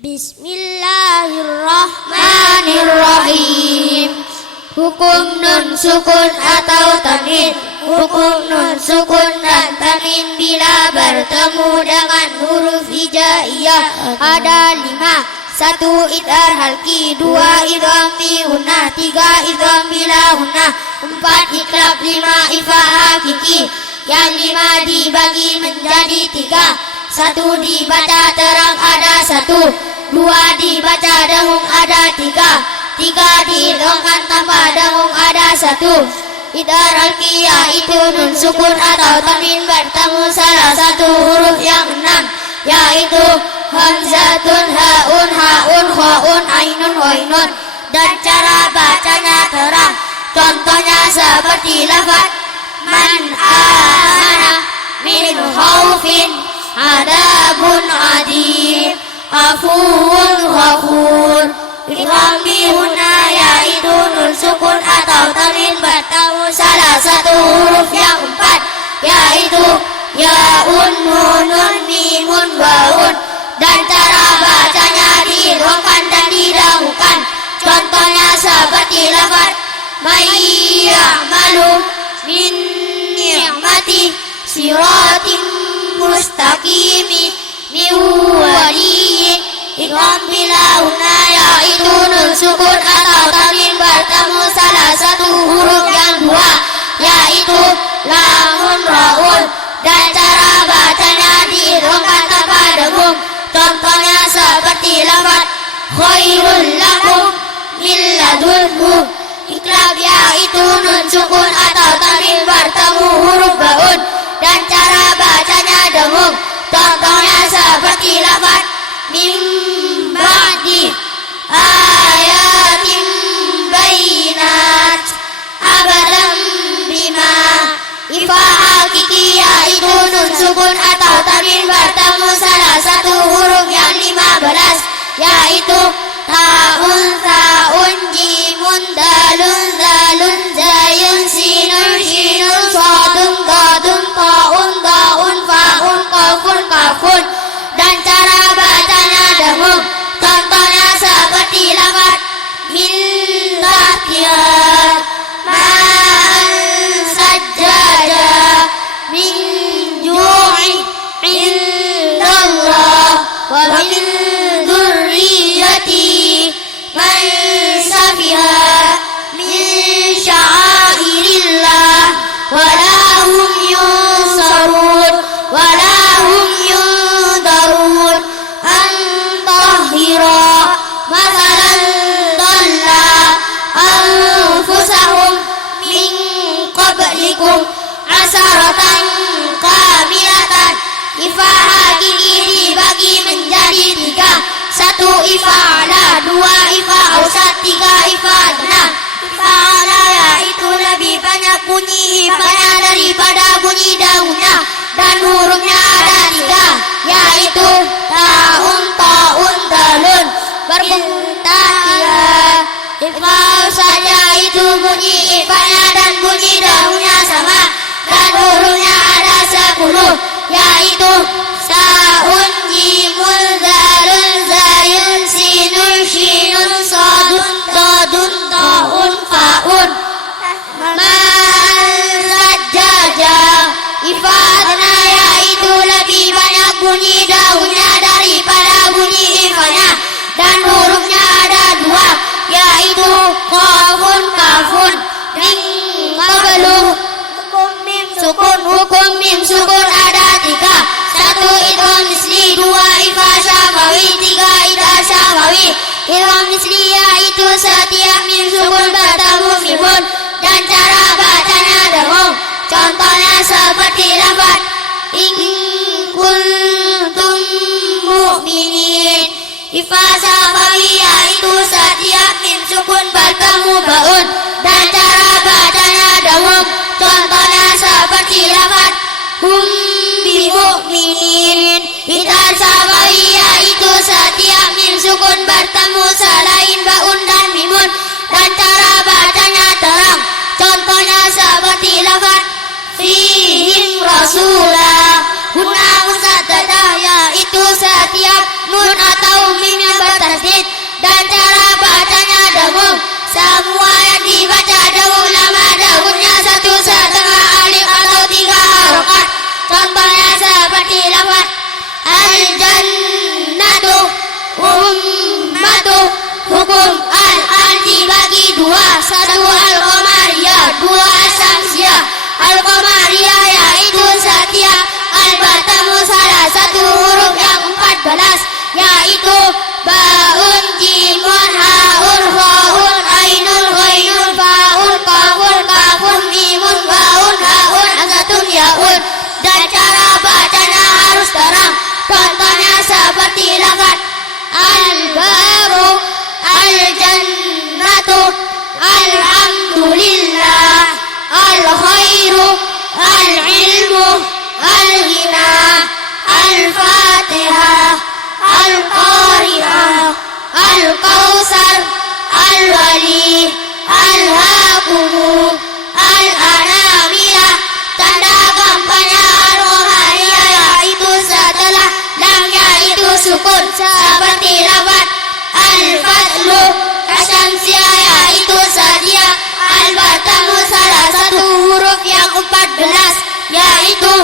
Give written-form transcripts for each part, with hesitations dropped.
Bismillahirrahmanirrahim. Hukum nun sukun atau tanwin. Hukum nun sukun dan tanwin bila bertemu dengan huruf hijaiyah ada 5. 1 idgham halqi, 2 idgham bi gunnah, 3 idgham bila gunnah, 4 iqlab, 5 ifa hakiki. Yang 5 dibagi menjadi 3. 1 dibaca terang ada 1, 2 dibaca dengung ada 3, 3 diidghamkan tanpa dengung ada 1. Idgham halqi yaitu nun sukun atau tanwin bertemu salah satu huruf yang 6, yaitu hamzatun, haun, khaun, ainun, ghainun, dan cara bacanya terang. Contohnya seperti lafaz man amana min khaufin, adabun adim, afuun ghafur. Idgham bi gunnah yaitu nun sukun atau tanwin bertemu salah satu huruf yang 4, yaitu yaun, nunun, mimun, waun, dan cara bacanya diidghamkan dan didahulukan. Contohnya seperti lafaz may ya'malu min ni'mati siratim mustaqimi min waliyyin. Idgham bila gunnah yaitu nun sukun atau tanwin bertemu salah satu huruf yang 2, yaitu lamun, raun, dan cara bacanya diidghamkan tanpa dengung. Contohnya seperti lafaz khairul lakum min ladunhu. Iqlab yaitu nun sukun atau tanwin bertemu huruf baun, dan cara bacanya dengung. Contohnya seperti lafaz min ba'di ayatin bayinat abadan bima. Ifa hakiki yaitu nun sukun atau tanwin bertemu salah satu huruf yang 15, yaitu ta'un, sa'un, jimun, dalun, zalun, zayun, sinun, shinun, sadun, dadun, ta'un, da'un, fa'un, qafun, kafun, dan cara bacanya dengung. Contohnya seperti lafaz min tahtiha ma'an sajjada min ju'in indallah wa min dzurriyyati man safiha min sya'airillah wa lahum yunsarun wa lahum yundarun an tahira masalan dalla anfusahum min qablikum asaratan kamilatan. Ifa hakiki dibagi menjadi 3. 1 ifa ala, 2 ifa ausat, 3 ifa adna. Ifa ala yaitu lebih banyak bunyi ifanya daripada bunyi daunnya, dan hurufnya ada 3, yaitu ta'un, ta'un, dalun. Berpuntahiya ifa saja itu bunyi ifanya dan bunyi daunnya sama, dan hurufnya ada 10, yaitu sa'un, jimun, zalun, zayun, sinun, shinun, sadun, dadun, ta'un, fa'un. Man sajjaja ifa adna yaitu lebih banyak bunyi daunnya daripada bunyi ifanya, dan hurufnya ada 2, yaitu qafun, kafun. Min qablu hukum mim sukun. Hukum mim sukun ada 3. 1 idgham misli, 2 ifa syafawi, 3 idgham syafawi. Idgham misli yaitu setiap mim sukun bertemu mimun, dan cara bacanya dengung. Contohnya seperti lafaz in kuntum mu'minin. Ifa syafawi yaitu setiap mim sukun bertemu baun, dan cara bacanya dengung. Contohnya seperti lafaz hum bimu'minin. Idgham syafawi yaitu setiap mim sukun bertemu selain baun dan mimun, dan cara bacanya terang. Contohnya seperti lafaz fihim rasulah. Guna musadadah yaitu setiap nun atau mim yang Semua yang dibaca daun nama daunnya 1,5 alif atau 3 harokat. Contohnya seperti lafaz al-jannatu, ummatu, hukum al dibagi 2, 1 al-qamariyah, 2 asy-syamsiyah. Al-qamariyah yaitu setiap al bertemu salah satu huruf yang 14, yaitu baun, jimun, haun, khaun, ainun, ghainun, faun, kafun, kafun, mimun, waun, haun, hamzatun, yaun. Dan cara bacanya harus terang. Contohnya seperti lafaz al-babu, al-jannatu, alhamdulillah, al-khairu, al-ilmu, al-ghina, al-fatihah, al-qari'ah, al-kausar, al-wali, al-hakumu, al-anamilah. Tanda kampanye al-qamariyah yaitu setelah lamnya itu sukun seperti lafaz al-fadlu. Asy-syamsiyah yaitu setiap al bertemu salah satu huruf yang 14, yaitu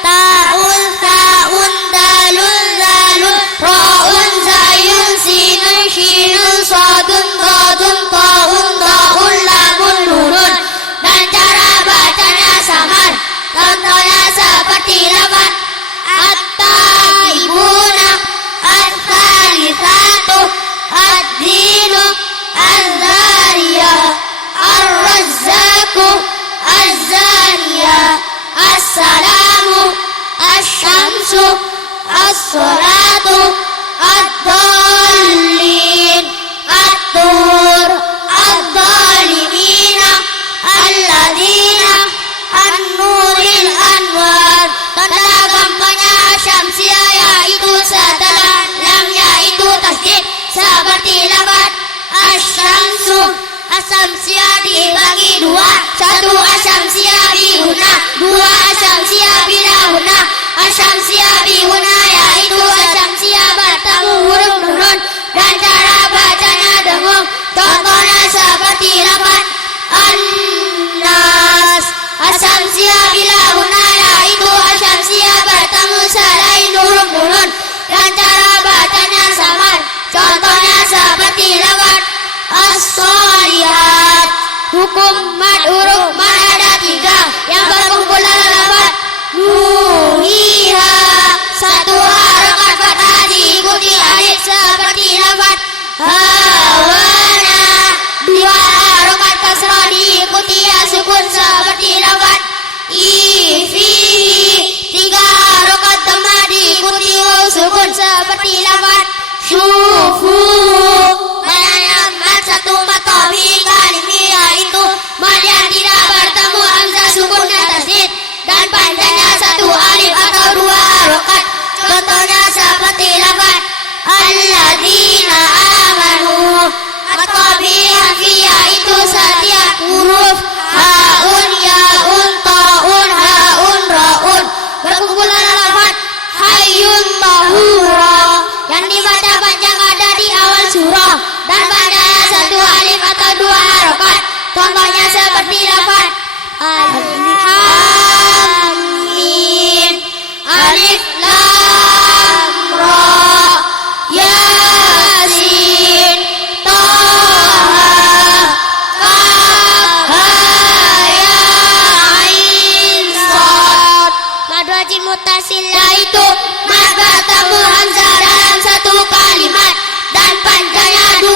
ta'un, ta'un, dalun, zalun, ra'un, zayun, sinun, shinun, sadun, dadun, ta'un, ta'un, lamun, nunun. Dan cara bacanya samar. Contohnya seperti lafaz at-taibuna, at-thalithatu, ad-dinu, az-zariyah, ar-razzaku, az-zaniyah, as-salamu, asy-syamsu, as-salatu, ad-dallin, at-tur, ad-dalimina, alladzina, an-nuril anwar. Tanda kampanye asy-syamsiyah yaitu setelah lamnya itu tasydid seperti lafaz asy-syamsu. Asy-syamsiyah dibagi 2, 1 asy-syamsiyah bihuna, 2 asy-syamsiyah bilahuna. Asy-syamsiyah bihuna yaitu asy-syamsiyah bertemu huruf nunun dan cara bacanya dengung. Contohnya seperti lafaz an-nas. Asy-syamsiyah bilahuna yaitu asy-syamsiyah bertemu selain huruf nunun dan cara bacanya samar. Contohnya seperti lafaz as-shalihat. Hukum mad huruf mad ada 3 yang berkumpul dalam lafaz nuhiha. 1 harokat fathah diikuti alif seperti lafaz hawana. 2 harokat kasrah diikuti ya sukun seperti lafaz ifihi. 3 harokat dhamma diikuti waw sukun seperti lafaz syufu. Mananya mad 1 mad tabi'i kalimi yaitu mad yang tidak bertemu hamzah sukun dan tasydid dan panjangnya 1 alif atau 2 harokat. Contohnya seperti lafaz alladzina amanu. Mad tabi'i hafi yaitu setiap huruf haun, yaun, ta'un, haun, ra'un berkumpul dalam lafaz hayyun tahura yang dibaca panjang ada di awal surah dan panjangnya 1 alif atau 2 harokat. Contohnya seperti lafaz al-hamim, alif lam ra, yasin, taha, kaf, ha, ya, ain, sad. Mad wajib muttasil yaitu mad bertemu hamzah dalam 1 kalimat dan panjangnya 2,5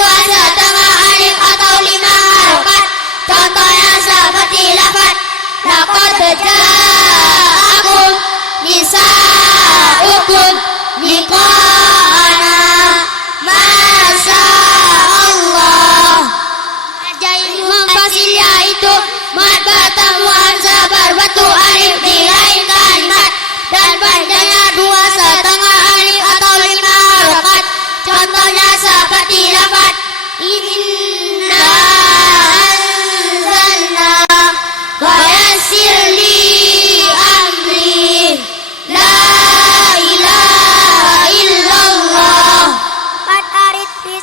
alif atau 5 harokat. Contohnya seperti lafaz laqad ja'akum nisa'ukum liqa'ana masya'allah. Ajaib mufasil yaitu mad bertemu hamzah berbatu alif di lain kalimat dan panjangnya 2,5 alif atau 5 harokat. Contohnya seperti lafaz inna anzalna wa yassir li amri la ilaha illallah.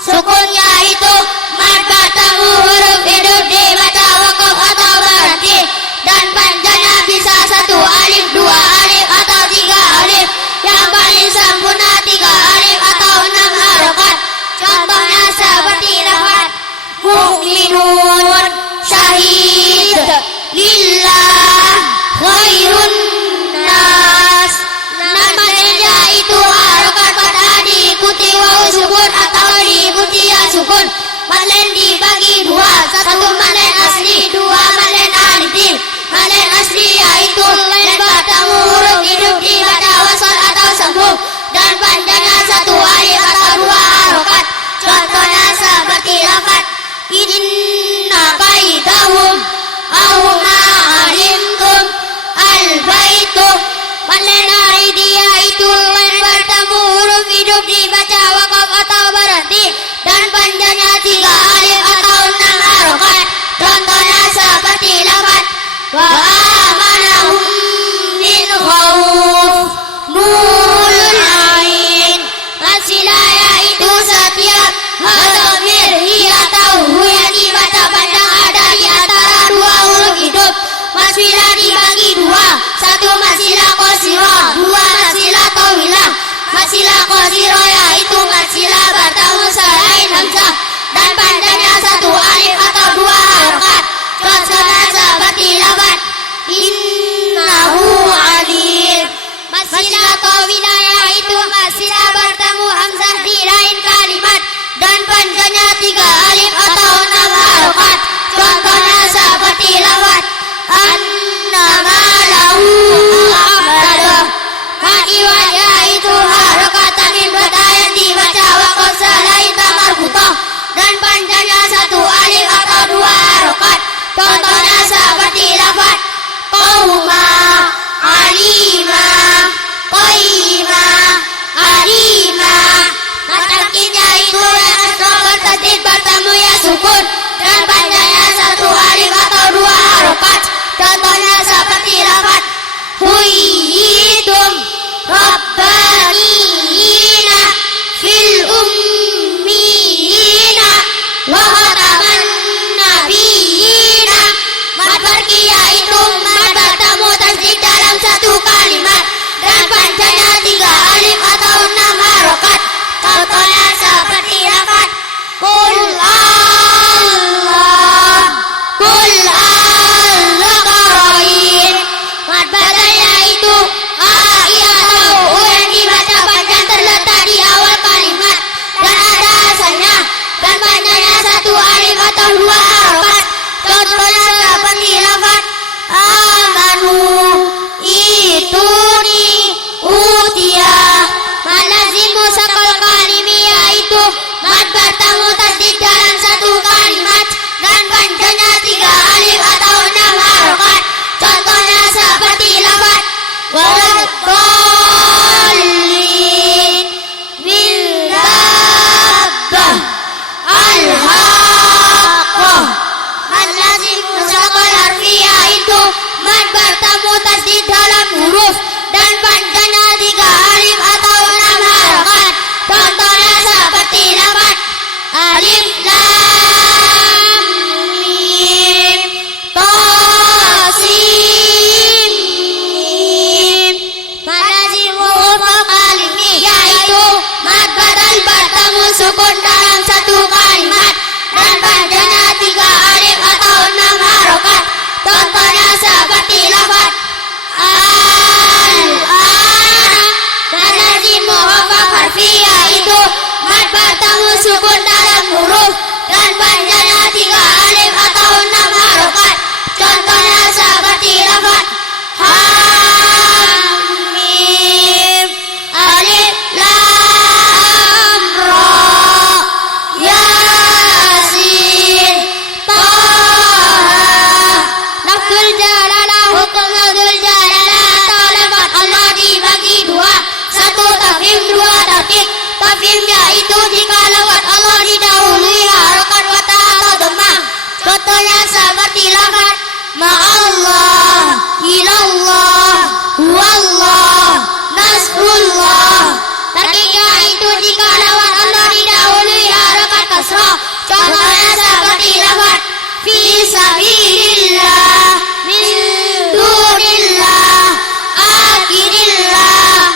Sukun yaitu mad bertemu huruf Madlen dibagi dua, satu madlen asli, dua madlen alifin. Madlen asli yaitu len bertemu huruf hidup dibaca wasal atau sambung dan panjangnya satu alif atau dua harokat. Contohnya seperti lafaz inna kaidahum au ma alimtum al-baitu. Madlen aridi yaitu len bertemu huruf hidup dibaca wakaf atau berhenti dan panjangnya tiga alif atau enam harokat. Contohnya seperti lafaz wa amanahum min khauf nurul ain. Masila yaitu setiap hadamir hi atau hu yang dibaca panjang ada di antara dua huruf hidup. Masila dibagi dua, satu masila qasira, dua masila tawilah. Masila qasira yaitu masila bertemu selain hamzah dan panjangnya satu alif atau dua harokat. Contohnya seperti lafaz innahu alim. Masila tawilah yaitu masila bertemu hamzah di lain kalimat dan panjangnya tiga alif atau enam harokat. Contohnya seperti lafaz annama lahu abadah. Ma'iwa yaitu harokatan min bata yang dibaca wakaf selain tamar butoh dan panjangnya satu alif atau dua harokat. Contohnya seperti lafaz qauma, alima, qaima, alima. Matakin yaitu yang asal bertasdid bertemu ya sukun dan panjangnya satu alif atau dua harokat. Contohnya seperti lafaz huyitum rabbanina fil ummiyina wa khataman nabiyina. Mad barki yaitu mad bertemu tasdid dalam satu kalimat dan panjangnya tiga alif atau enam harokat. Contohnya seperti lafaz qul Allah, qul Allah qaroin. Mad badal yaitu a atau u yang dibaca panjang terletak di awal kalimat dan ada asalnya dan panjangnya satu alif atau dua harokat. Contohnya seperti lafaz amanu ituni utia. Mad lazim musaqal kalimi yaitu mad bertemu tasdid dalam satu kalimat dan panjangnya tiga alif atau enam harokat. Contohnya seperti lafaz waladdallin bil dabbah al-haqqah. Mad lazim musaqal harfi yaitu mad bertemu tasdid dalam huruf dan panjangnya tiga alif atau enam harokat. Contohnya seperti lafaz alif lam mim ta sin mim. Mad lazim huruf kalimi yaitu mad badal bertemu sukun dalam satu kalimat dan panjangnya tiga alif atau enam harokat. Contohnya seperti lafaz al-ana. Mad lazim huruf harfi yaitu mad bertemu sukun dalam huruf dan panjangnya tiga alif atau enam harokat. Contohnya seperti lafaz hamim alif lam ra yasin taha. Lafzul jalalah hukum lafzul jalalah atau lafaz Allah dibagi dua, satu tafhim, dua taqiq. Tafhim yaitu jika lafaz Allah didahului harokat wata atau dhammah. Contohnya seperti lafaz ma'allah, ilallah, huwallah, nasrullah. Taqiq yaitu jika lafaz Allah didahului harokat kasrah. Contohnya seperti lafaz fi sabilillah, min dunillah, akhirillah.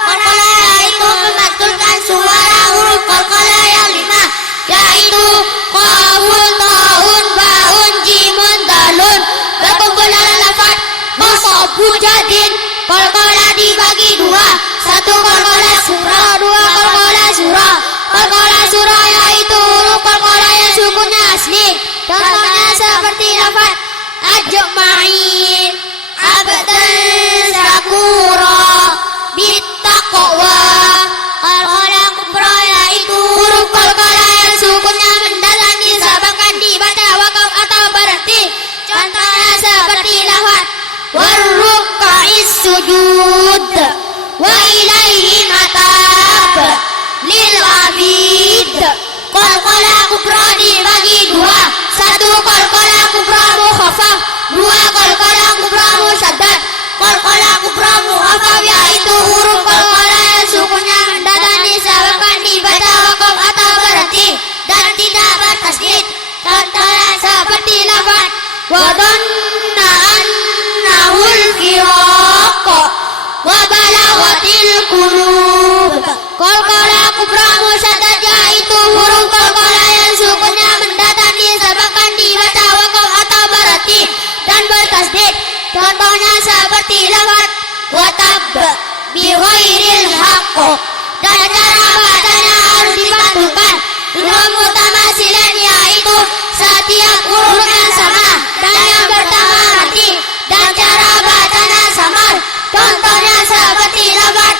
Qalqalah yaitu mematulkan suara huruf qalqalah yang lima yaitu qafun, taun, baun, jimun, dalun. Berkumpul dalam lafaz qasabu jadin. Qalqalah dibagi dua, satu qalqalah surah, dua qalqalah surah. Qalqalah surah yaitu huruf qalqalah sujud wa ilaihi matab lil abid. Qalqalah kubra dibagi dua, satu qalqalah kubra mukhaffaf, dua qalqalah kubra musyaddad. Qalqalah kubra mukhaffaf yaitu huruf qalqalah yang sukunnya mendatar disebabkan dibaca waqaf atau berhenti dan tidak bertasydid. Contohnya seperti lafaz wa dhanna annahul firaq wa balaghatil qulub. Qalqalah kubra musyaddad yaitu huruf qalqalah yang sukunnya mendatar disebabkan dibaca waqaf atau berhenti dan bertasydid. Contohnya seperti lafaz wa tab bi ghairil haqq. Dan cara bacanya harus dipatukan dengan mutamasilan yaitu setiap hurufnya sama dan yang pertama mati dan cara bacanya samar. Contohnya seperti lafaz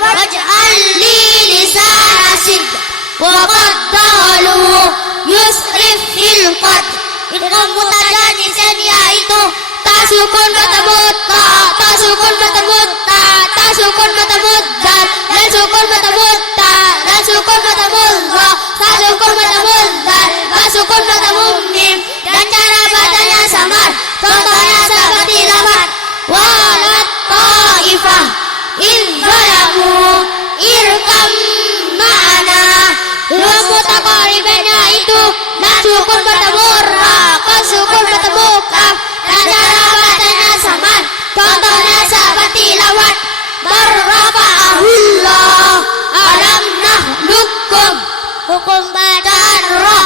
waj'al li lisana sidq wa qaddahu yusrif fil qad. Idgham mutajanisan yaitu ta sukun bertemu ta, ta sukun bertemu ta, ta sukun bertemu dal, dal sukun bertemu ta, dal sukun bertemu ra, ta sukun bertemu dal, ba sukun bertemu mim dan cara bacanya samar. Contohnya seperti lafaz walat taifah idzalamu irkam ma'ana. Dua mutaqaribannya itu la sukun bertemu ra, ka sukun bertemu kaf dan cara bacanya samar. Contohnya seperti lafaz barrafa'ahullah alam nahlukum. Hukum bacaan ra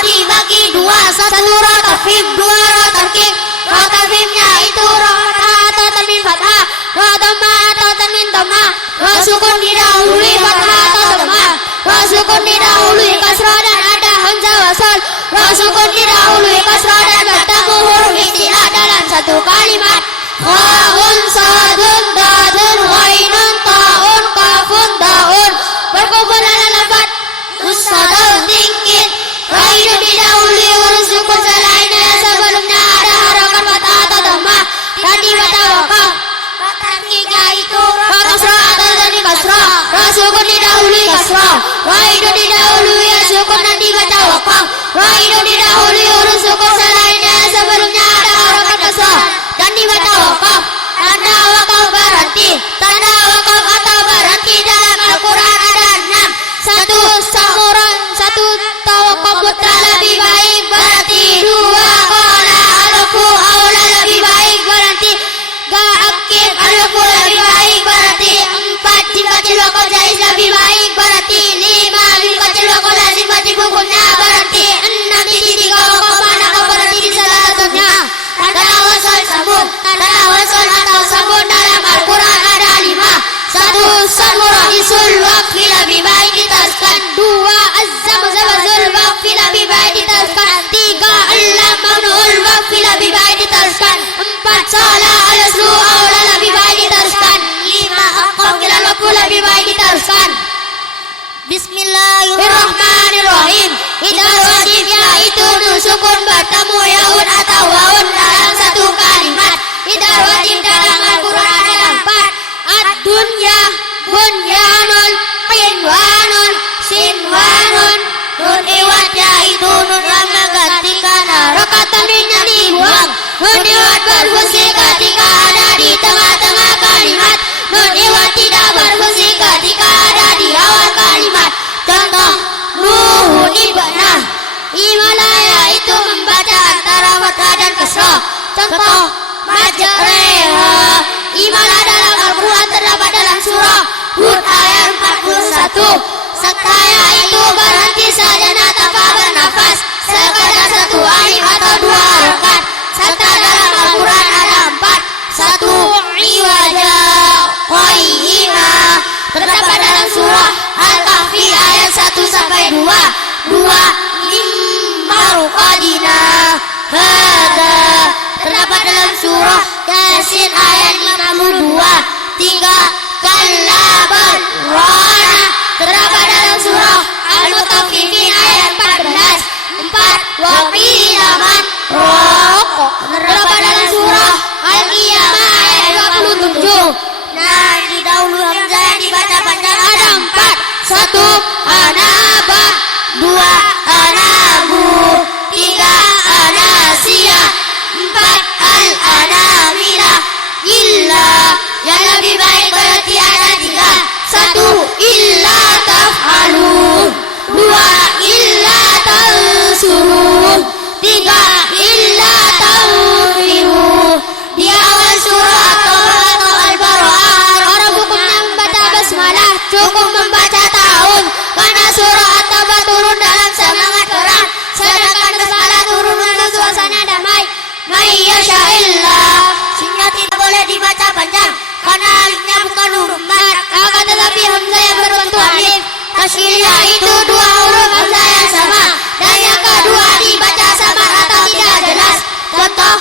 dibagi dua, satu ra tarfif, dua ra tarkik. Ra tarfifnya itu ra fathah atau tanwin fathah, ra dhamma atau tanwin dhamma, ra sukun didahului fathah atau dhamma, ra sukun didahului kasrah dan ada hamzah wasal, ra sukun didahului kasrah dan bertemu huruf istilah dalam satu kalimat. Khaun sadun dadun ghainun ta'un kafun daun. Berkumpul dalam lafaz mustadal tingkit. Ghainun didahului huruf sukun selainnya yang sebelumnya ada harakat fathah atau dhamma dan dibaca waqaf. Ketiga itu ra kasrah atau tanwin kasrah, ra sukun didahului kasrah, ghainun didahului yang sukun dan dibaca waqaf. Ghainun didahului huruf sukun selainnya yang sebelumnya ada harakat kasrah dan dibaca waqaf. Tanda waqaf berhenti. Tanda waqaf atau berhenti dalam Al-Quran ada 6. Satu samuran, satu tawaqaf mutlak lebih baik berhenti. Dua qala alfu aula lebih baik berhenti. Ga akif alfu lebih baik berhenti. 4 jika kecil waqaf jaiz lebih baik berhenti. 5 jika kecil waqaf lazim wajib hukumnya berhenti. 6 tiga waqaf mana kau berhenti di salah satunya. Tanda wasal sambung, tanda wasal atau sambung dalam Al-Quran ada 5. Satu samurahisul waqfi lebih baik ditaskan. Dua azzam zabazul waqfi lebih baik ditaskan. Tiga allam mamnu'ul waqfi lebih baik ditaskan. 4 salah al-aslu aula lebih baik ditaskan. 5 aqam kilal waqfu lebih baik ditaskan. Bismillahirrahmanirrahim. Idal wajib yaitu nun sukun bertemu yaun atau waun dalam satu kalimat. Idal wajib dalam Al-Quran ada 4. Ad-dunya bunyanun qinwanun sinwanun. Nun iwat yaitu nun lam ketika harokat tanwinnya dibuang. Nun iwat berfungsi ketika ada di tengah-tengah kalimat. Nun iwat tidak berfungsi ketika ada di awal kalimat. Contoh Nuhun ibnah. Imalah yaitu membaca antara fathah dan kasrah. Contoh majreha. Imalah dalam Al-Quran terdapat dalam surah Hud ayat 41. Sakta yaitu berhenti sejenak tanpa bernafas sekadar satu alif atau 2 harakat. Sakta dalam Al-Quran ada 4. 1 iwaja qayyima terdapat dalam surah Al-Kahfi ayat 1 sampai 2. 2 mimmaruqadina hada terdapat dalam surah Yasin ayat 52. 3 kallabal rana terdapat dalam surah Al-Mutaffifin ayat 14. 4 waqilaman roko terdapat dalam surah Al-Qiyamah ayat 27. Satu, ana abah. Dua, ana abu. Tiga, ana sia. Empat, al-anamilah. Illa, yang lebih baik berarti ada tiga. Satu, illa taf'alu. Dua, illa tansuruh. Tiga, illa tanfiru. Di awal surah atau Al-Baqarah, orang hukumnya membaca basmalah, cukup membaca tahun, karena surah At-Taubah turun dalam semangat perang, sedangkan basmalah turun dalam suasana damai. Mayyasha'illah, sehingga tidak boleh dibaca panjang, karena alifnya bukan huruf mat, akan tetapi hamzah yang berbentuk alif. Tasydidnya itu dua huruf hamzah yang sama, dan yang kedua dibaca sama atau tidak jelas. Contoh,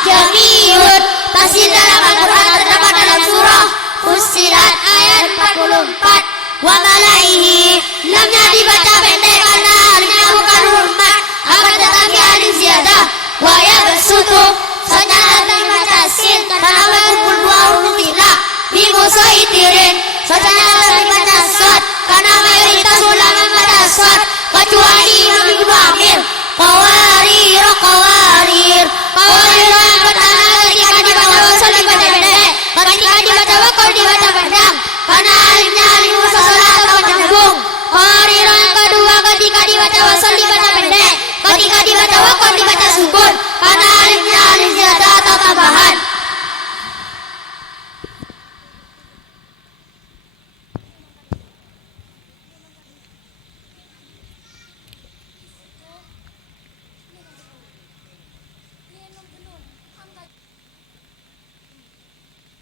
Jami'un, tasydid dalam Al-Quran terdapat dalam surah Fussilat ayat 44. Wa malaihi, lamnya dibaca pendek karena alifnya bukan huruf mat, akan tetapi alif ziyadah. Wa yabsutu, secara dibaca sin karena berkumpul dua huruf ilah. Bimusaitirin, secara dibaca sad karena mayoritas ulama membaca sad kecuali Imam Ibnu Amir. Qawarir, qawarir, qawarir yang pertama ketika dibaca wasal dibaca pendek, ketika dibaca wakal dibaca panjang karena alifnya alif musasalah atau penyambung. Qawarir yang kedua ketika dibaca wasal dibaca pendek, ketika dibaca wakal dibaca sukun karena alifnya alif ziyadah atau tambahan.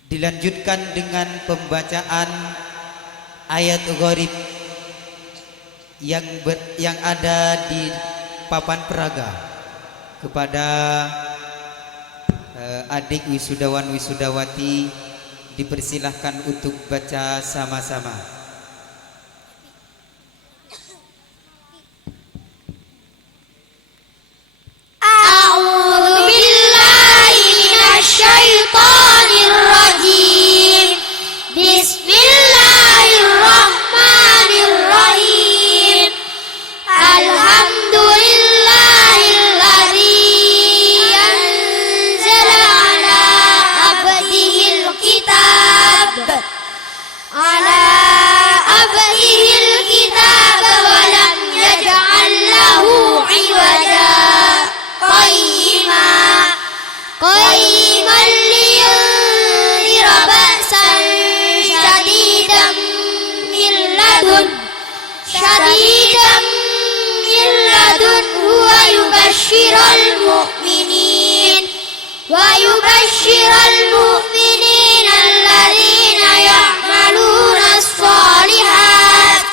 Dilanjutkan dengan pembacaan ayat gharib yang ada di papan peraga kepada adik wisudawan wisudawati, dipersilahkan untuk baca sama-sama. ويبشر المؤمنين الذين يعملون الصالحات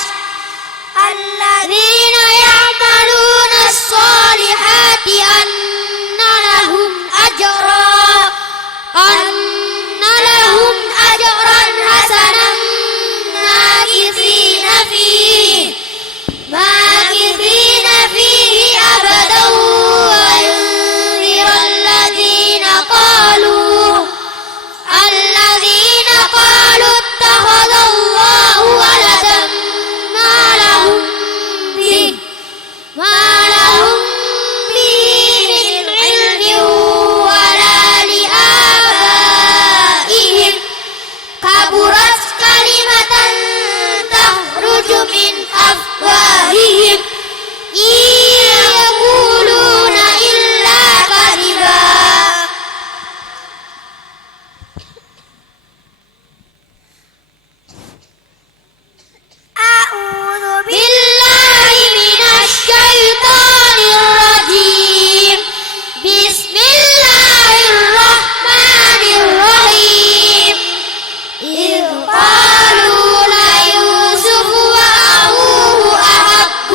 أن لهم أجرا حسنا ماكثين فيه أبدا وينذر الذين قالوا اتخذ الله ولدا ما لهم به من علم ولا لآبائهم كبرت كلمة تخرج من أفواههم إن يقولون إلا كذبا. أعوذ بالله من الشيطان الرجيم. بسم الله الرحمن الرحيم. إذ قالوا ليوسف وأخوه أحب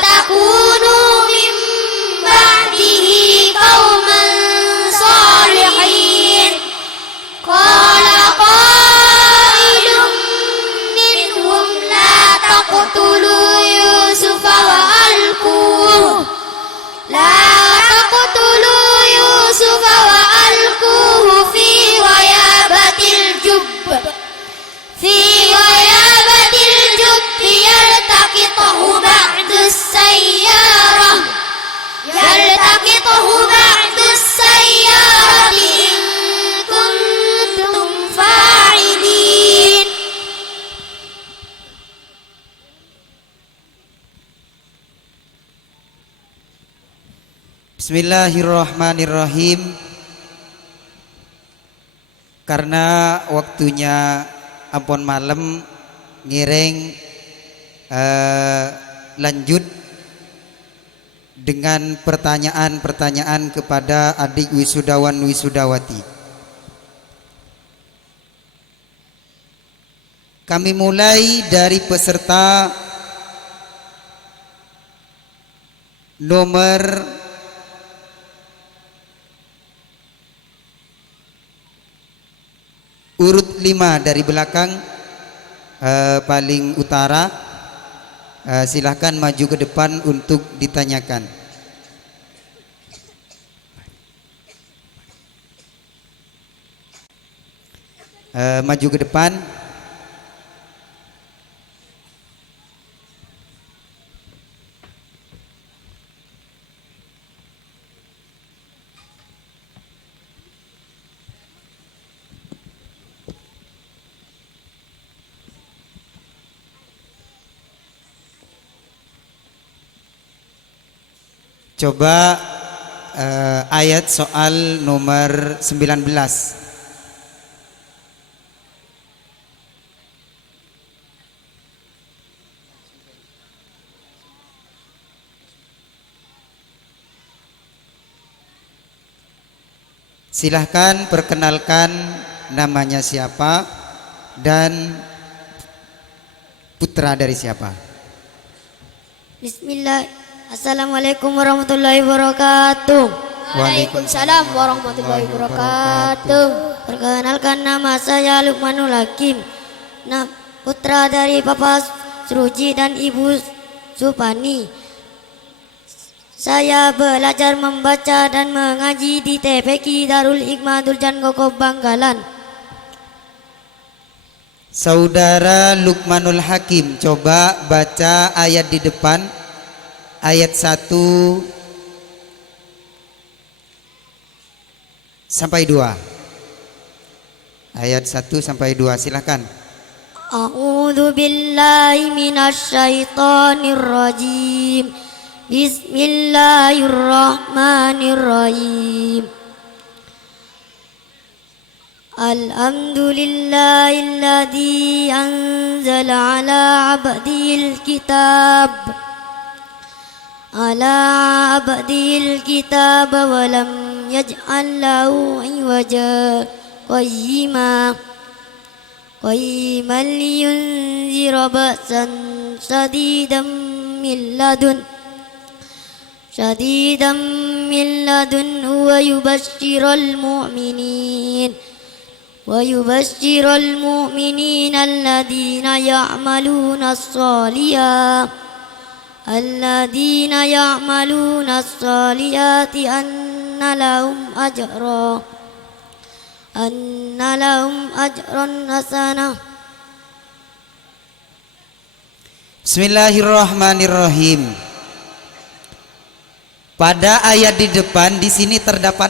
تكونوا من بعده قوما صالحين قال قائل منهم لا تقتلوا يوسف وألقوه في غيابة الجب يلتقطه بعض السيارة إن كنتم فاعلين. Bismillahirrahmanirrahim. Karena waktunya ampun malam ngiring lanjut dengan pertanyaan-pertanyaan kepada adik wisudawan wisudawati. Kami mulai dari peserta nomor urut 5 dari belakang, paling utara. Silahkan maju ke depan untuk ditanyakan. Maju ke depan. Coba ayat soal nomor 19. Silahkan perkenalkan namanya siapa dan putra dari siapa. Bismillah. Assalamualaikum warahmatullahi wabarakatuh. Waalaikumsalam warahmatullahi wabarakatuh. Perkenalkan, nama saya Luqmanul Hakim, putra dari Bapak Suruji dan Ibu Supani. Saya belajar membaca dan mengaji di TPQ Darul Hikmah Durjan Kokoh Bangkalan. Saudara Luqmanul Hakim, coba baca ayat di depan. Ayat 1 sampai 2. Ayat 1 sampai 2, silakan. A'udzu billahi minasy syaithanir rajim. Bismillahirrahmanirrahim. Alhamdulillahilladzi anzala ala 'abdihil kitab wa lam yaj'al lahu 'iwaja qayyiman liyunzira ba'san shadidan min ladun wa yubashshiral mu'minin alladhina ya'maluna as-salihati anna lahum ajran hasanah. Bismillahirrahmanirrahim. Pada ayat di depan di sini terdapat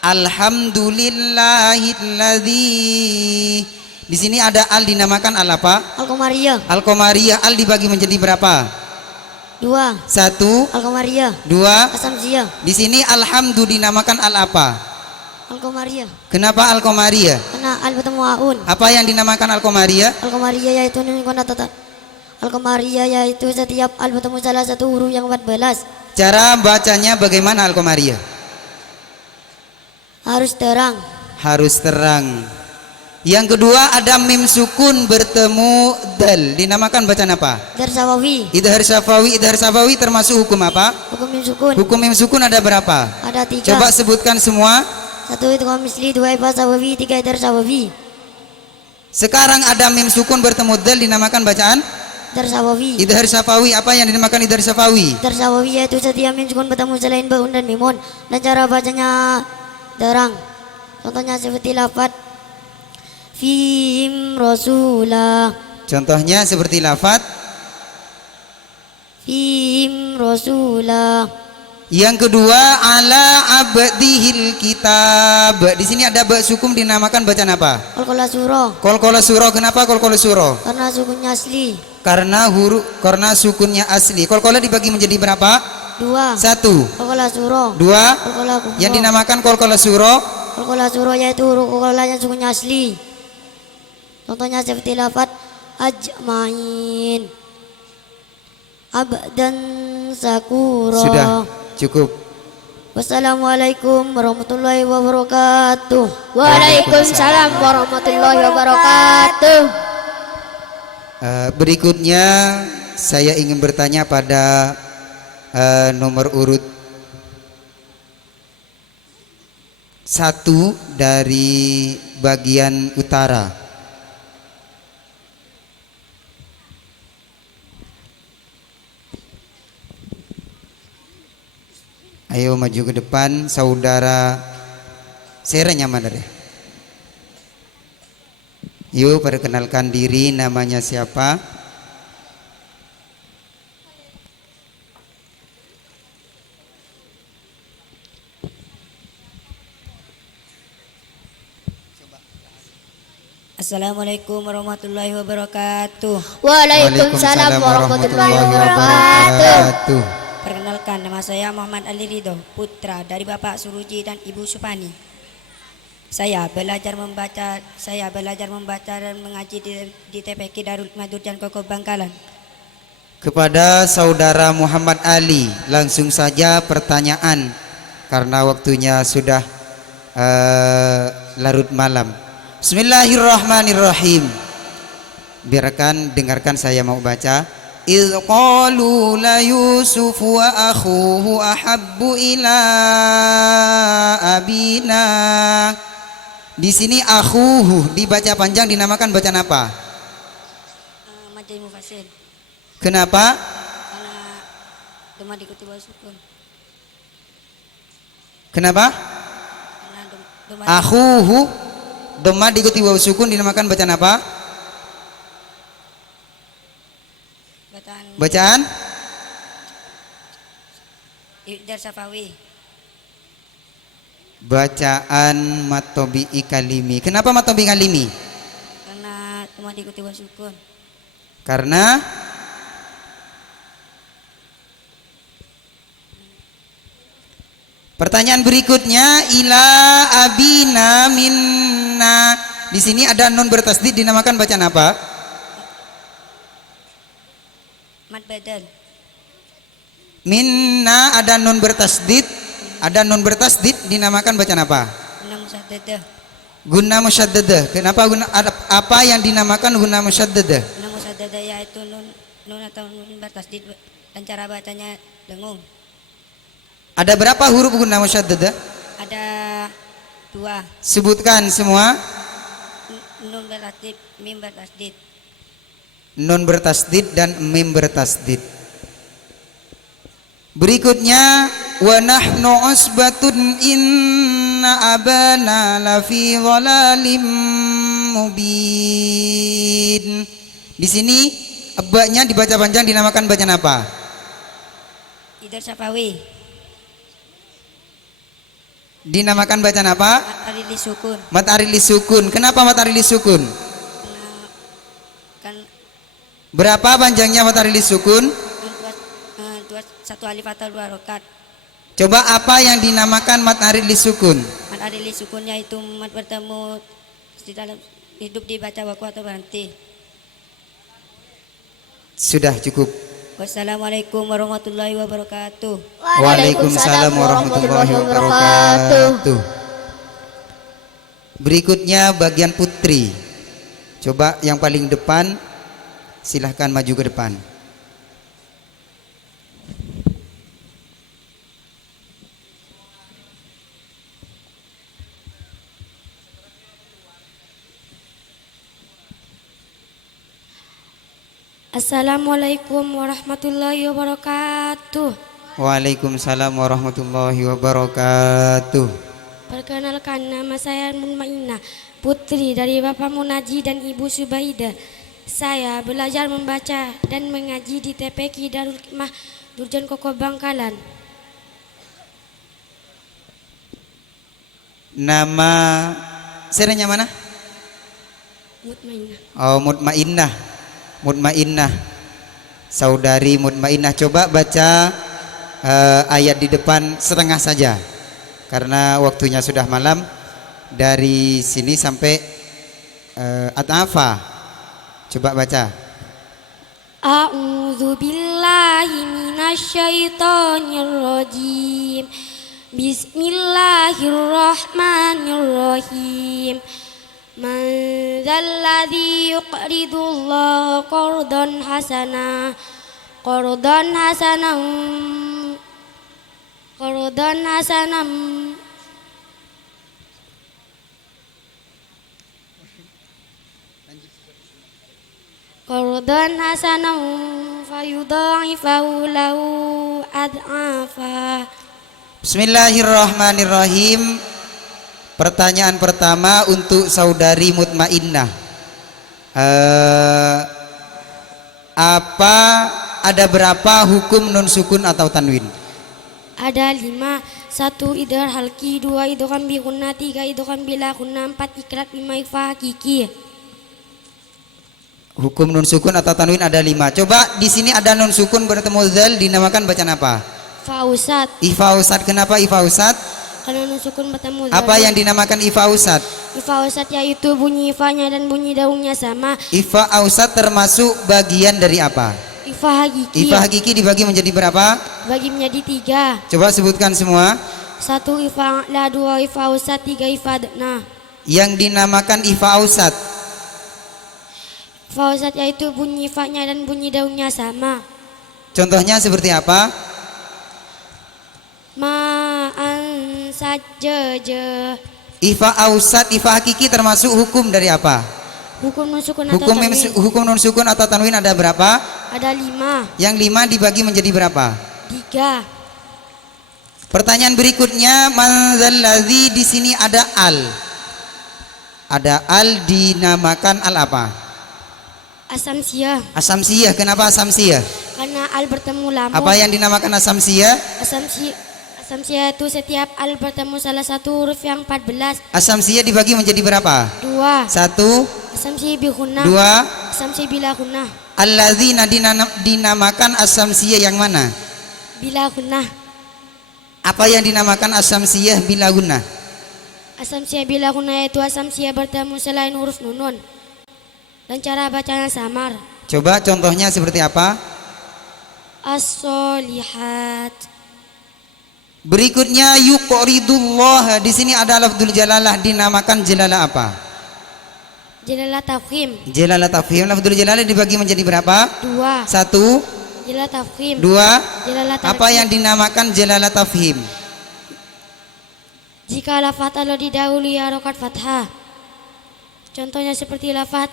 Alhamdulillahilladzi. Di sini ada al dinamakan al apa? Al-Qamariyah. Al-Qamariyah. Al dibagi menjadi berapa? 2. 1. Al-Qamariyah. 2. As-Samsiyah. Di sini alhamdu dinamakan al apa? Al-Qamariyah. Kenapa Al-Qamariyah? Karena al bertemu aun. Apa yang dinamakan Al-Qamariyah? Al-Qamariyah yaitu nun konotata. Al-Qamariyah yaitu setiap al bertemu salah satu huruf yang 14. Cara bacanya bagaimana Al-Qamariyah? Harus terang. Harus terang. Yang kedua ada mim sukun bertemu dal, dinamakan bacaan apa? Idhar Safawi. Idhar safawi termasuk hukum apa? Hukum mim sukun. Hukum mim sukun ada berapa? Ada 3. Coba sebutkan semua. 1 idgham misli, 2 ikhfa Safawi, 3 idhar Safawi. Sekarang ada mim sukun bertemu dal, dinamakan bacaan Idhar Safawi. idhar safawi. Apa yang dinamakan idhar safawi? Idhar Safawi yaitu setiap mim sukun bertemu selain baun dan mimun, dan cara bacanya terang. Contohnya seperti lafaz fihim rasulah. Contohnya seperti lafaz Fihim rasulah. yang kedua ala abdihil kitab. Di sini ada ba sukun, dinamakan bacaan apa? Qalqalah surah. Qalqalah surah. Kenapa qalqalah surah? Karena sukunnya asli. Karena sukunnya asli. Qalqalah dibagi menjadi berapa? 2. 1, Qalqalah surah. 2. Qalqalah kubra. Yang dinamakan qalqalah surah. Qalqalah surah yaitu huruf qalqalah yang sukunnya asli. Contohnya seperti lafaz ajmain, abdan sakura. Sudah cukup. Wassalamualaikum warahmatullahi wabarakatuh. Waalaikumsalam warahmatullahi wabarakatuh. Berikutnya saya ingin bertanya pada nomor urut 1 dari bagian utara. Ayo maju ke depan, saudara Sera nyaman deh. Yuk perkenalkan diri, namanya siapa? Assalamualaikum warahmatullahi wabarakatuh. Waalaikumsalam warahmatullahi wabarakatuh. Perkenalkan, nama saya Muhammad Ali Ridho, putra dari Bapak Suruji dan Ibu Supani. Saya belajar membaca dan mengaji di TPQ Darul Madur dan Koko Bangkalan. Kepada saudara Muhammad Ali, langsung saja pertanyaan karena waktunya sudah larut malam. Bismillahirrahmanirrahim. Dengarkan saya mau baca. إذ قالوا ليوسف وأخوه أحب إلى أبينا. Di sini akhuhu dibaca panjang, dinamakan bacaan apa? Majai Mufassir. Kenapa? Karena doma diikuti wa sukun. Kenapa? Karena doma Akhuhu doma diikuti waw sukun, dinamakan bacaan apa? Bacaan Idhar Safawi. Bacaan matobi'i kalimi. Kenapa matobi'i kalimi? Karena doma diikuti wa sukun. Karena pertanyaan berikutnya, ila abina minna. Di sini ada nun bertasdid, dinamakan bacaan apa? Mad badal. Minna ada nun bertasdid, dinamakan bacaan apa? Guna musaddadah. Guna musyaddadah. Kenapa apa yang dinamakan guna musyaddadah? Guna musaddadah yaitu nun atau nun bertasdid dan cara bacanya dengung. Ada berapa huruf guna musyaddadah? Ada 2. Sebutkan semua. Nun bertasdid, mim bertasdid. Nun bertasdid dan mim bertasdid. Berikutnya, wa nahnu usbatun inna abana lafi dhalalim mubin. Di sini abanya dibaca panjang, dinamakan bacaan apa? Idhar Safawi. Dinamakan bacaan apa? Arili sukun. Mat arili sukun. Kenapa mat arili sukun? Kan Berapa panjangnya mat arili sukun? satu alif atau 2 rokat. Coba apa yang dinamakan mat arili sukun? Mad arili sukunnya itu mad bertemu di dalam hidup dibaca waku atau berhenti. Sudah cukup. Wassalamualaikum warahmatullahi wabarakatuh. Waalaikumsalam warahmatullahi wabarakatuh. Berikutnya bagian putri. Coba yang paling depan, silahkan maju ke depan. Assalamualaikum warahmatullahi wabarakatuh. Waalaikumsalam warahmatullahi wabarakatuh. Perkenalkan, nama saya Mutmainnah, putri dari Bapak Munaji dan Ibu Subaidah. Saya belajar membaca dan mengaji di TPQ Darul Hikmah Durjan Koko Bangkalan. Nama serenya mana? Mutmainnah. Oh, Mutmainnah. Mutmainnah, saudari Mutmainnah, coba baca ayat di depan setengah saja karena waktunya sudah malam. Dari sini sampai At-Tafa, coba baca. A'udzu billahi minasyaitonir rajim. Bismillahirrahmanirrahim. Man dzalladzi yuqridullaha qardan hasanan qardan hasanan fayudha'ifahu lahu ad'afa. Bismillahirrahmanirrahim. Pertanyaan pertama untuk saudari Mutmainnah. Ada berapa hukum nun sukun atau tanwin? Ada 5. 1 idgham halqi, 2 idgham bi gunnah, 3 idgham bila gunnah, 4 ikrab 5 ikhfa hakiki. Hukum nun sukun atau tanwin ada 5. Coba di sini ada nun sukun bertemu zal, dinamakan bacaan apa? Fausat. Ifa usat. Kenapa ifa usat? Kalau nun sukun bertemu Apa yang dinamakan ifa usat? ifa usat yaitu bunyi ifanya dan bunyi daungnya sama. Ifa ausat termasuk bagian dari apa? Ifa hakiki. Ifa hakiki dibagi menjadi berapa? Bagi menjadi 3. Coba sebutkan semua. 1 ifa la, 2 ifa usat, 3 ifa adna. Yang dinamakan ifa ausat. Ifa usat yaitu bunyi ifanya dan bunyi daungnya sama. Contohnya seperti apa? Ma'an sajjaja. Ifa ausat, ifa hakiki termasuk hukum dari apa? Hukum nun sukun atau Hukum tanwin. hukum nun sukun atau tanwin ada berapa? Ada 5. Yang 5 dibagi menjadi berapa? 3. Pertanyaan berikutnya, man dzalladzi, di sini ada al. Ada al, dinamakan al apa? Asamsiyah. Asamsiyah. Kenapa asamsiyah? Karena al bertemu lamun. Apa yang dinamakan asamsiyah? Asamsiyah itu setiap al bertemu salah satu huruf yang 14. Asamsiyah dibagi menjadi berapa? 2. 1, Asamsiyah bi gunnah. 2. Asamsiyah bila gunnah. Alladzina dinamakan asamsiyah yang mana? Bila gunnah. Apa yang dinamakan asamsiyah bila gunnah? Asamsiyah bila gunnah yaitu asamsiyah bertemu selain huruf nunun. Dan cara bacanya samar. Coba contohnya seperti apa? As-solihat. Berikutnya yuqridullah. Di sini ada lafdzul jalalah, dinamakan jalalah apa? Jalalah tafkhim. Jalalah tafhim. Lafdzul jalalah dibagi menjadi berapa? 2. 1, Jalalah tafkhim. 2. Jalalah Apa yang dinamakan jalalah tafhim? Jika lafaz Allah didahului harokat fathah. Contohnya seperti lafaz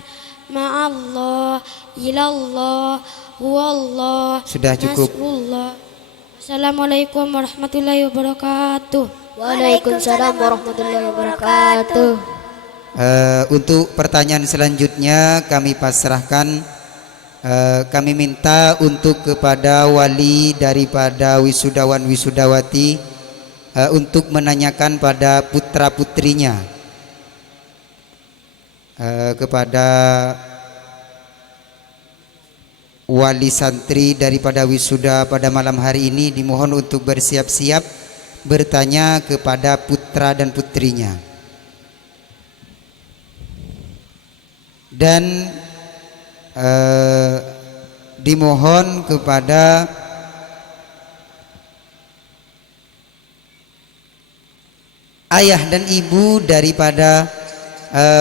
ma'allah, ilallah, huwallah. Sudah cukup. Nasrullah. Assalamualaikum warahmatullahi wabarakatuh. Waalaikumsalam warahmatullahi wabarakatuh. Untuk pertanyaan selanjutnya kami pasrahkan, kami minta untuk kepada wali daripada wisudawan wisudawati untuk menanyakan pada putra putrinya, kepada wali santri daripada wisuda pada malam hari ini dimohon untuk bersiap-siap bertanya kepada putra dan putrinya. Dan dimohon kepada ayah dan ibu daripada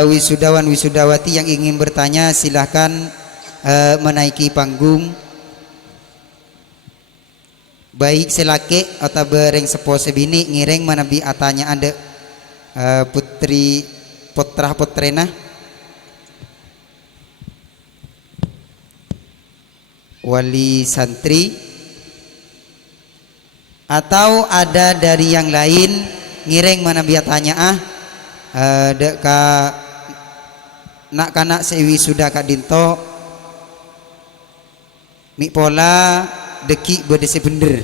wisudawan wisudawati yang ingin bertanya silahkan menaiki panggung. Baik selake atau bereng sepo sebini ngireng manabi atanya ada putri putra putrena wali santri atau ada dari yang lain ngireng manabi atanya dek ka nak kanak sewi sudah kak dinto mi pola deki berdesi bener.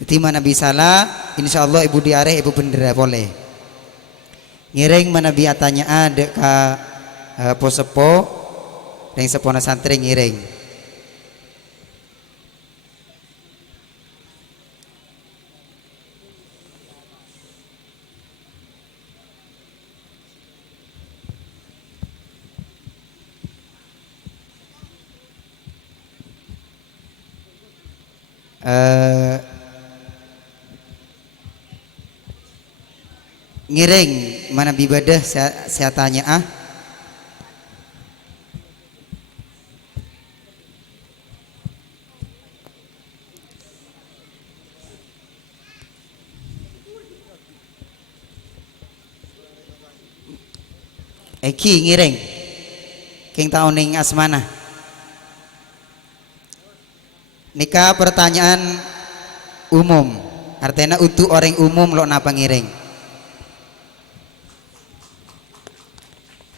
Jadi mana bisalah insyaallah ibu diare ibu bener boleh. Ngireng mana biatanya ada ka posepo yang sepona santri ngireng. Ngireng mana bibadah saya tanya Eki ngireng keng tahu ning asmana nikah pertanyaan umum artinya untuk orang umum lo napa ngireng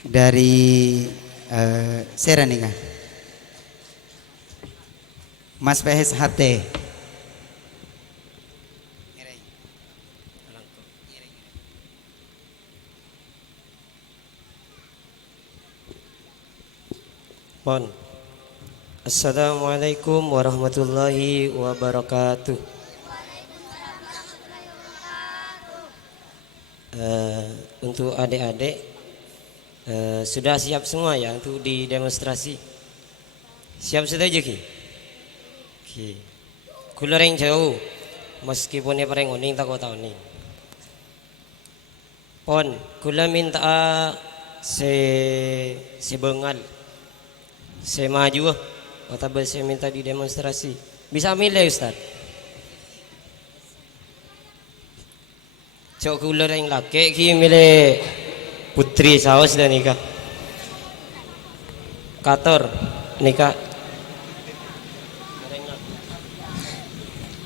dari Sera nikah Mas PSHT Mohon. Assalamualaikum warahmatullahi wabarakatuh. Untuk adik-adik sudah siap semua ya untuk di demonstrasi? Siap sudah je ki? Ki. Kula reng jauh meskipun ya pareng oning tak kau tahu ni. Pon, kula minta se bengal. Saya maju atau saya minta di demonstrasi. Bisa milih Ustaz. Cok kula yang laki ki milih putri saus dan nikah. Kator nikah.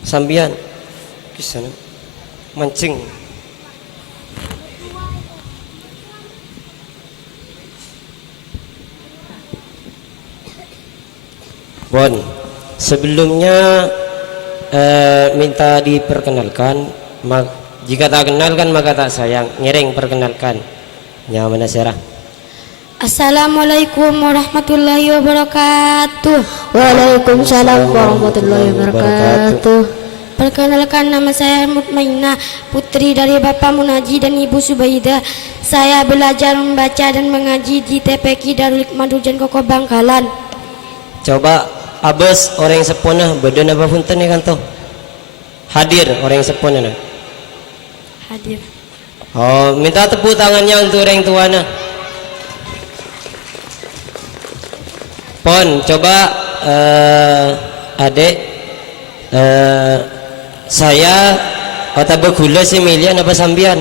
Sambian kisana mancing. Bon, sebelumnya minta diperkenalkan. Jika tak kenal kan maka tak sayang. Ngereng perkenalkan. Nyaman serah. Assalamualaikum warahmatullahi wabarakatuh. Waalaikumsalam warahmatullahi wabarakatuh. Perkenalkan, nama saya Mutmainah, putri dari Bapak Munaji dan Ibu Subaidah. Saya belajar membaca dan mengaji di TPQ Darul Hikmah Durjan Koko Bangkalan. Coba abes orang sepona badan apa punten ni kan tu? Hadir orang sepona na. Hadir. Oh, minta tepuk tangannya untuk orang tuana. Pon, coba adik saya atau bergula semilian apa sambian?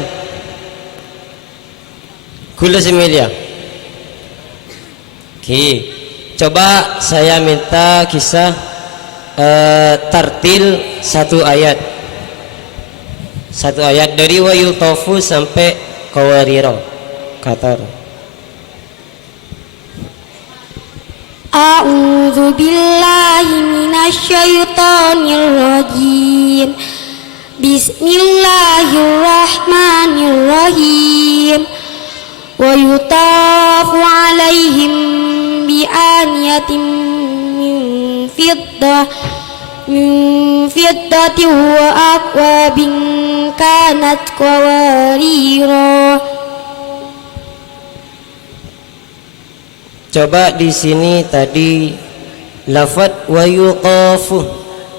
Gula semilian. Okay. Coba saya minta kisah tartil satu ayat dari wa yutafu sampai qawariro katar. A'udzu billahi minasyaitonir rajim. Bismillahirrahmanirrahim. Wa yutafu alaihim bi'aniyatin min fiddatin wa akwabin kanat qawarira. Coba di sini tadi lafad wa yuqafu.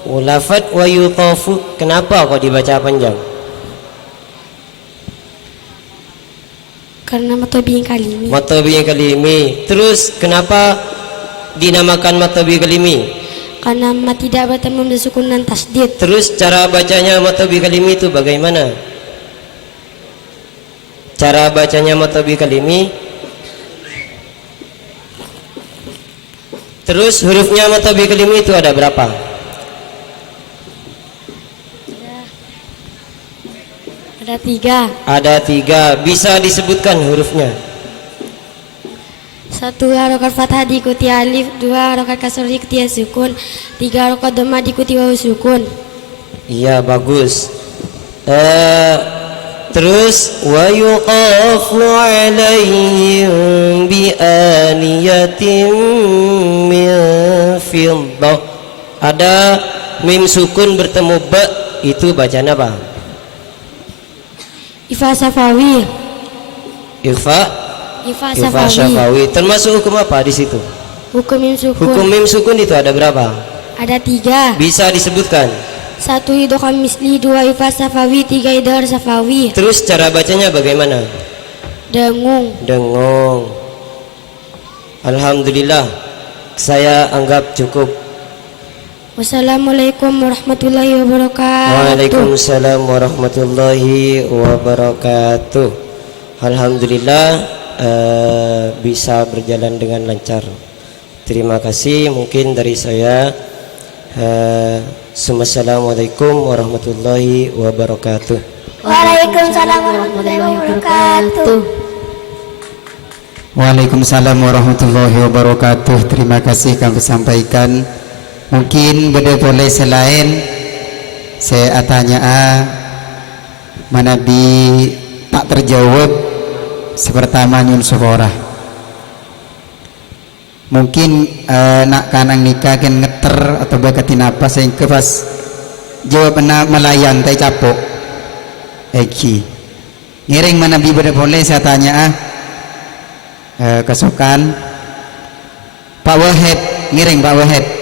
Lafad wa yuqafu kenapa kok dibaca panjang? karena matobi kalimi. Matobi kalimi. Terus kenapa dinamakan matobi kalimi? Karena ma tidak bertemu sukun dan tasdid. Terus cara bacanya matobi kalimi itu bagaimana? Cara bacanya matobi kalimi. Terus hurufnya matobi kalimi itu ada berapa? Ada 3. Ada 3. Bisa disebutkan hurufnya? 1 harokat fathah diikuti alif, 2 harokat kasrah diikuti sukun, 3 harokat dhammah diikuti wawu sukun. Iya, bagus. Terus wa yuqafu alaihim bi aniyatin min fiddah. Ada mim sukun bertemu ba, itu bacaan apa? Ifa Safawi. Ifa Safawi. Syafawi. Termasuk hukum apa di situ? Hukum mim sukun. Hukum mim sukun itu ada berapa? Ada 3. Bisa disebutkan? 1 idgham misli, 2 ifa Safawi, 3 idghar Safawi. Terus cara bacanya bagaimana? Dengung. Dengung. Alhamdulillah, saya anggap cukup. Wassalamualaikum warahmatullahi wabarakatuh. Waalaikumsalam warahmatullahi wabarakatuh. Alhamdulillah bisa berjalan dengan lancar. Terima kasih. Mungkin dari saya. Assalamualaikum warahmatullahi wabarakatuh. Waalaikumsalam warahmatullahi wabarakatuh. Waalaikumsalam warahmatullahi wabarakatuh. Terima kasih kami sampaikan. Mungkin beda boleh selain saya tanya manabi tak terjawab sepertama nyun suara. Mungkin nak kanang nikah kan ngeter atau bakatin apa sehingga pas jawab nak melayan tay capok. Eki. Ngiring manabi beda boleh saya tanya kesukaan Pak Wahid, ngiring Pak Wahid.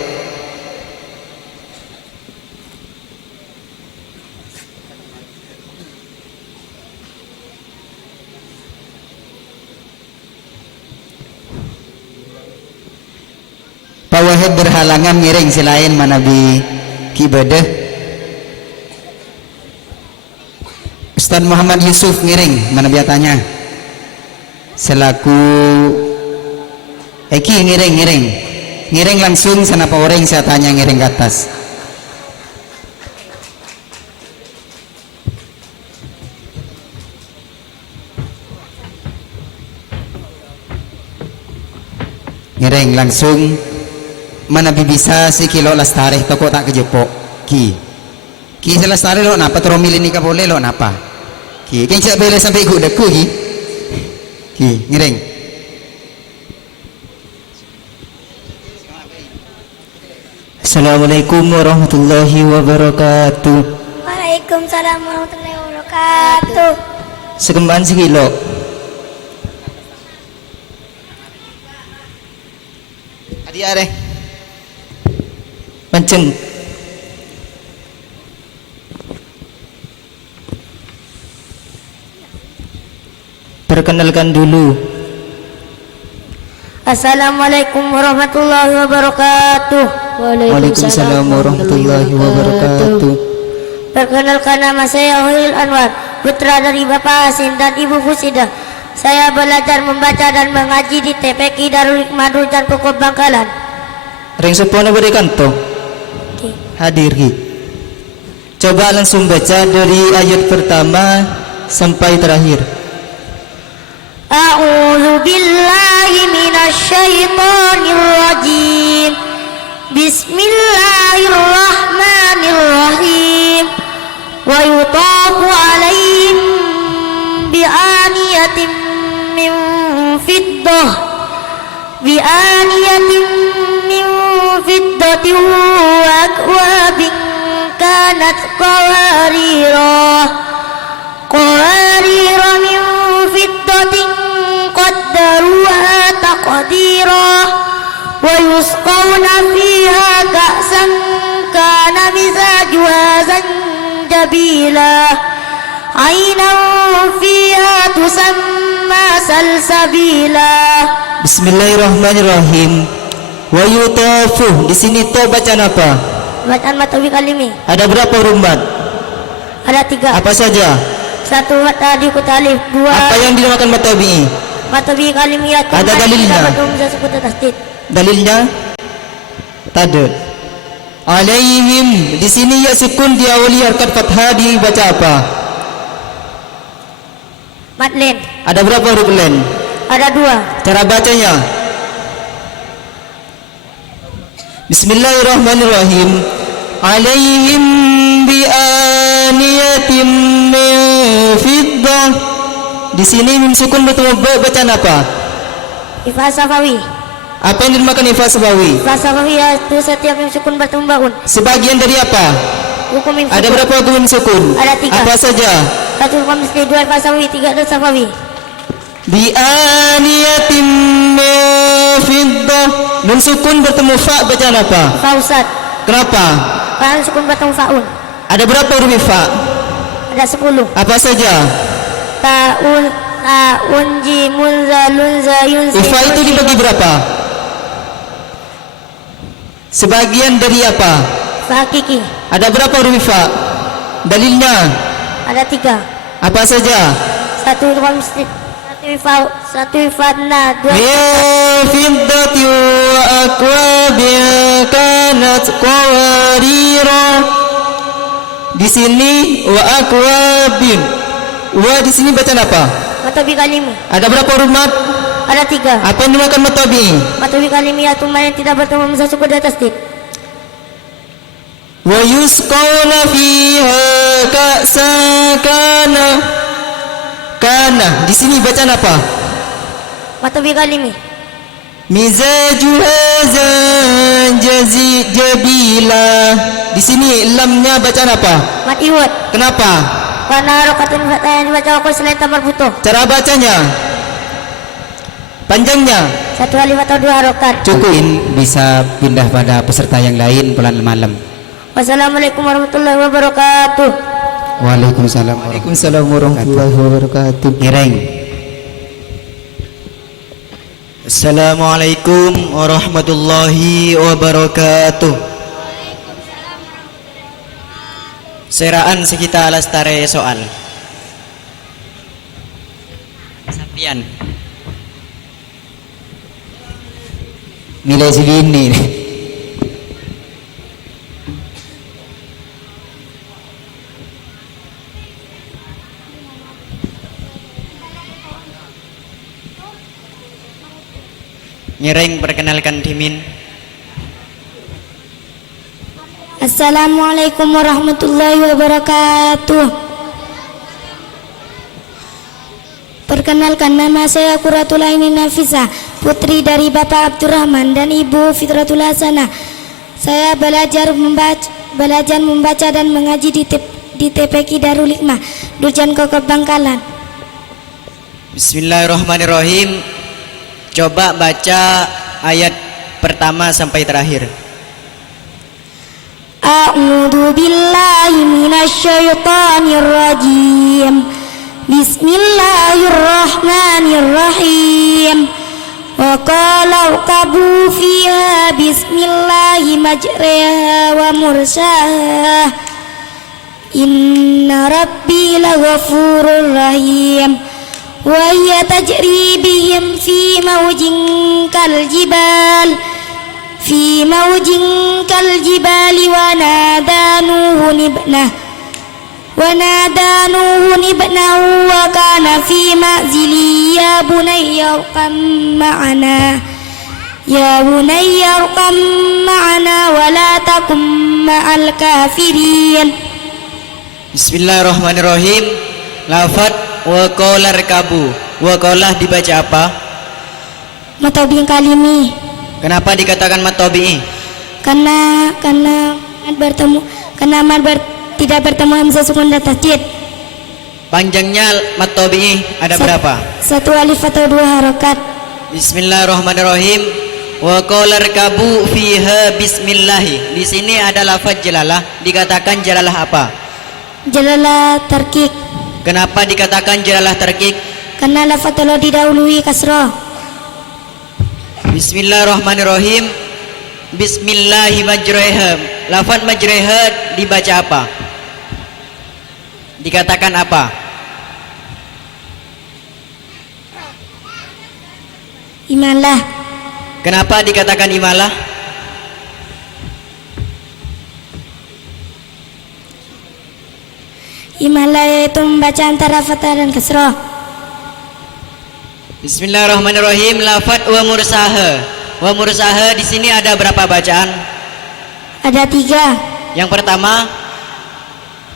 Pak Wahid berhalangan ngiring selain manabi kibadah. Ustaz Muhammad Yusuf ngiring manabi tanya selaku Eki ngiring langsung sana Pak orang saya tanya ngiring ke atas. Ngiring langsung mana bisa si kilo lastari toko tak kejepok ki selastari lo napa tromil ini ka boleh lo napa ki kan siap boleh sampai ikut deku ki ngiring. Assalamualaikum warahmatullahi wabarakatuh. Waalaikumsalam warahmatullahi wabarakatuh. Sekembang sekilo. Adi are. Panceng. Perkenalkan dulu. Assalamualaikum warahmatullahi wabarakatuh. Waalaikumsalam warahmatullahi wabarakatuh. Perkenalkan, nama saya Hoiril Anwar, putra dari Bapak Hasim dan Ibu Fusidah. Saya belajar membaca dan mengaji di TPQ Darul Hikmah Durjan Koko Bangkalan. Ring sepona berikan toh. Hadir ki. Coba langsung baca dari ayat pertama sampai terakhir. A'udzu billahi minasy syaithanir rajim. Bismillahirrahmanirrahim. Wa yutafu 'alaihim bi'aniyatin min fiddah min fiddatin wa akwabin kanat qawarira min fiddatin qaddaruha taqdira wa yusqawna fiha ka'san kana mizajuha zanjabila 'aynan fiha tusamma salsabila. Bismillahirrahmanirrahim. Wa yutafu. Di sini to bacaan apa? Bacaan matobi kalimi. Ada berapa huruf mad? Ada 3. Apa saja? 1 tadi kutalif, 2 Apa yang dinamakan mad tabi'i? matobi kalimiyah. Ada dalilnya? Dalilnya? Tadad. Alaihim. Di sini ya sukun diawali harkat fathah dibaca apa? Madlen. Ada berapa huruf len? Ada 2. Cara bacanya? Bismillahirrahmanirrahim. Alaihim bi'aniyatim min fiddah. Di sini mim sukun bertemu ba, bacaan apa? Ifa safawi. Apa yang dinamakan ifa sabawi? Ifa safawi itu setiap mim sukun bertemu baun. Sebagian dari apa? Hukum mim Ada sukun. berapa hukum mim sukun? Ada 3. Apa saja? 1 hukum misli, 2 ifa safawi, 3 dan safawi. Bi'aniyatim min fiddah. Nun sukun bertemu fa bacaan apa? Fausat. Kenapa? Karena sukun bertemu faun. Ada berapa huruf fa? Ada 10. Apa saja? Ta'un, jimun, zalun, zayun, Ifa itu dibagi berapa? Sebagian dari apa? Hakiki. Ada berapa huruf ifa? Dalilnya? Ada 3. Apa saja? 1 hukum misli, 1 ifa na, 2 Min fiddati wa akwabin kanat qawarira. Di sini wa akwabin. Wa di sini bacaan apa? matobi kalimi. Ada berapa huruf mad? Ada 3. Apa yang dinamakan mad tabi'i? Matobi kalimiyah tuman yang tidak bertemu misal sukun di atas tit. Wa yusqawna fiha ka'san kana. Di sini bacaan apa? Matobi kalimi. Mizajuha jabila. Di sini lamnya bacaan apa? Matiwat. Kenapa? Karena harokatun fatah yang dibaca wakil selain tamar butuh. Cara bacanya? Panjangnya? 1 alif atau 2 harokat. Cukup. Bisa pindah pada peserta yang lain pelan malam. Wassalamualaikum warahmatullahi wabarakatuh. Waalaikumsalam. Waalaikumsalam warahmatullahi wabarakatuh. Ngereng. Assalamualaikum warahmatullahi wabarakatuh. Seraan sekitar lestare soal. Sapian. Nilai segini. Nyereng perkenalkan Dimin. Assalamualaikum warahmatullahi wabarakatuh. Perkenalkan, nama saya Quratul Aini Nafisa, putri dari Bapak Abdurrahman dan Ibu Fitratul Hasanah. Saya belajar membaca dan mengaji di TPQ Darul Hikmah, Durjan Kokop Bangkalan. Bismillahirrahmanirrahim. Coba baca ayat pertama sampai terakhir. A'udzu billahi minasyaitonir rajim. Bismillahirrahmanirrahim. Wa qala urkabu fiha bismillahi majriha wa mursaha. Inna rabbi laghafurur rahim. Wa hiya tajri bihim fi mawjin kal jibal. في موج كالجبال ونادى نوح ابنه وكان في معزل يا بني اركب معنا ولا تكن مع الكافرين. Bismillahirrahmanirrahim. Lafad wa qala rkabu. Wa qala dibaca apa? Matobi kalimi. Kenapa dikatakan mad tabi'i? Karena tidak bertemu hamzah sukun dan tasydid. Panjangnya mad tabi'i ada berapa? 1 alif atau 2 harokat. Bismillahirrahmanirrahim. Wa qala rkabu fiha bismillah. Di sini ada lafaz jalalah, dikatakan jalalah apa? Jalalah tarkik. Kenapa dikatakan jalalah tarkik? Karena lafaz telah didahului kasrah. Bismillahirrahmanirrahim. Bismillahirrahmanirrahim. Lafaz majreha dibaca apa? Dikatakan apa? Imalah. Kenapa dikatakan imalah? Imalah yaitu membaca antara fathah dan kasrah. Bismillahirrahmanirrahim. Lafaz wa mursaha. Wa mursaha di sini ada berapa bacaan? Ada 3. Yang pertama,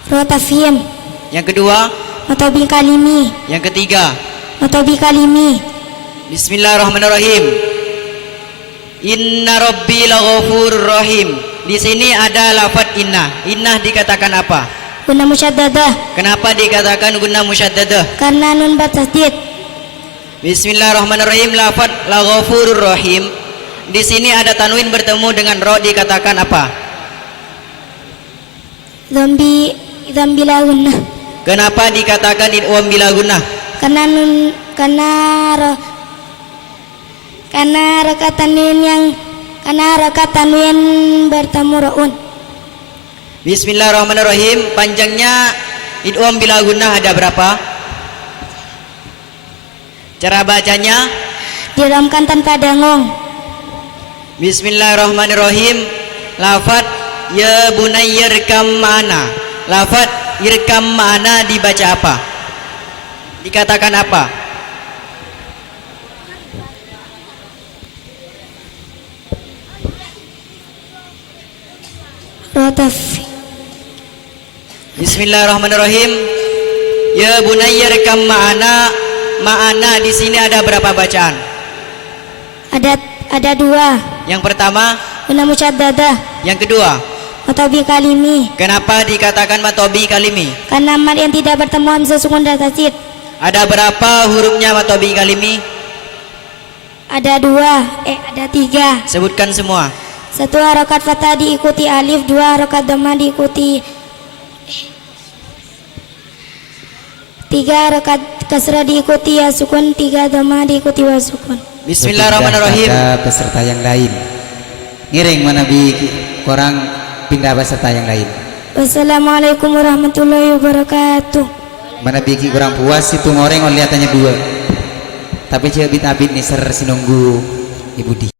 Rotafim, yang kedua, Matobi kalimi, yang ketiga. Matobi kalimi. Bismillahirrahmanirrahim. Inna rabbi laghafurur rahim. Di sini ada lafaz inna. Inna dikatakan apa? Guna musyaddadah. Kenapa dikatakan guna musyaddadah? Karena nun bertasdid. Bismillahirrahmanirrahim. Lafaz laghafurur rahim. Di sini ada tanwin bertemu dengan ro, dikatakan apa? Dzambi la gunnah. Kenapa dikatakan idgham bila gunnah? Karena nun karena rakaat tanwin bertemu roun. Bismillahirrahmanirrahim. Panjangnya idgham bila gunnah ada berapa? Cara bacanya Diramkan tanpa dangong. Bismillahirrahmanirrahim. Lafaz ya bunayya irkam ma'ana. Lafaz irkam ma'ana dibaca apa? Dikatakan apa? Rotaf. Bismillahirrahmanirrahim. Ya bunayya irkam ma'ana. Ma'ana di sini ada berapa bacaan? Ada 2. Yang pertama, Guna musyaddadah. yang kedua. Matobi kalimi. Kenapa dikatakan matobi kalimi? Karena mat yang tidak bertemu hamzah sukun dan tasdid. Ada berapa hurufnya matobi kalimi? Ada 2. Ada 3. Sebutkan semua. 1 harokat fathah diikuti alif, 2 harokat dhamma diikuti 3 harokat kasrah diikuti ya sukun, 3 dhamma diikuti wa sukun. Bismillahirrahmanirrahim. Pindah peserta yang lain. Ngiring manabi korang pindah peserta yang lain. Wassalamualaikum warahmatullahi wabarakatuh. Manabi kurang puas itu ngoreng lihatannya 2. Tapi cewek abit nih ser sinunggu Ibu Di.